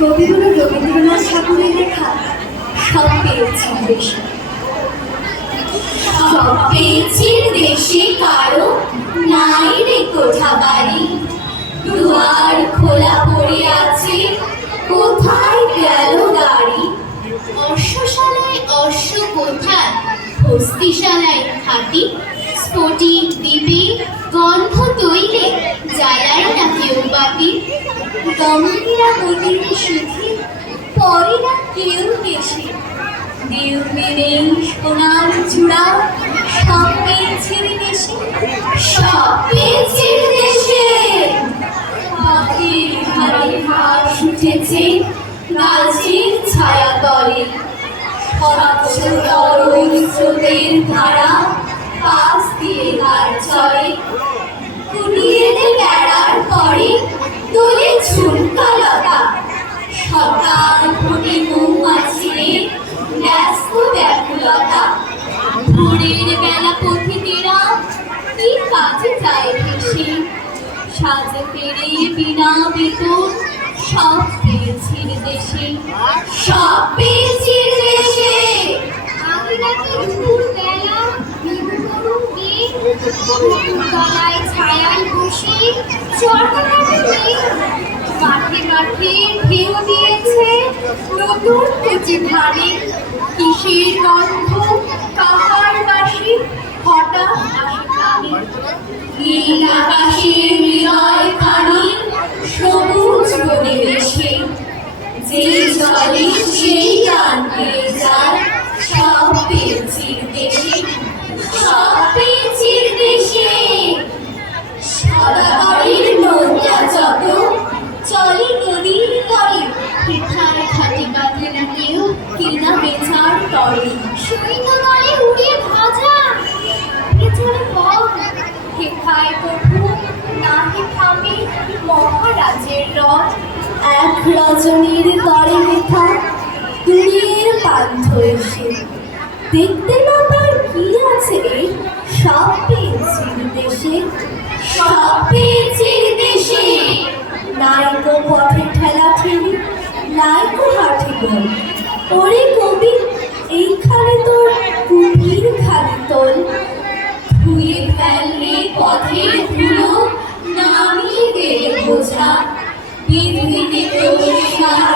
কবিগুরু রবীন্দ্রনাথ ঠাকুরের লেখা সব পেয়েছি দেশে। সব পেয়েছি দেশে, কারো নাই রে কোঠা বাড়ি। দুয়ার খোলা পড়ে আছে, কোথায় গেল গাড়ি। অশ্বশালায় অশ্ব কোথায়, হস্তিশালায় হাতি। স্ফটিক দ্বীপে গন্ধ তৈলে, জ্বালায় না কেউ বাতি। রমণীরা অতিথি সুখী, পরে না কেউ দেশে। দেউ মেরে সোনার চূড়া, সব পেয়েছে দেশে। সব পেয়েছি দেশে। পাখির ঘাড়ে ঘাস উঠেছে, গাছের ছায়া তলে। স্বচ্ছ তরল স্রোতের ধারা, পাশ দিয়ে তার চলে। কুটিরেতে বেড়ার পরে তোলে ঝুমকা লতা। সকাল ফোটে মৌমাছিরে, ব্যস্ত ব্যাকুলতা। ভোরের বেলা পথিকেরা কি কাজে যায় ভেসে। সাজে ফেরে বিনা বেতন, সব পেয়েছি দেশে। সব পেয়েছি দেশে। আঙিনাতে দুপুরবেলা বিনুগরু মেঘ, তলায় ছায়ায় বসে চরকা কাটে মেঘ। মাঠে মাঠে ঢেউ দিয়েছে নতুন কচি ধানে। কিসের গন্ধ, কাহার বাসি, হঠাৎ আসে কানে। নীল আকাশের হৃদয় খানি, সবুজ বনে দেশে। যে চলে সেই গান পেয়ে যায়, সব পেয়েছি দেশে। সব পেয়েছি দেশে। সদাগরের নৌকা যত চলে নদীর তরে। পিঠায় খাটি বাঁধে না কেউ, কিনা বেচার তরে। সৈন্য দলে উড়ে ভাজা, পেছনে পথ হেথায় প্রভু, নাহি থামে মহারাজের রথ। এক রজনীর তরে হেথা, দূরের পান্থ এসে। দেখতে না পার কি আছে, সব পেয়েছি দেশে। সব পেয়েছি দেশে। নাইকো পথে ঠেলা ঠেলি, নাইকো হাঁটি বল। ওরে কবি, এইখানে তোর কুটির খালি তোল। ধুয়ে ফেললে পথের ধুলো, নামিয়ে গেলে বোঝা। বিধিতে প্রসার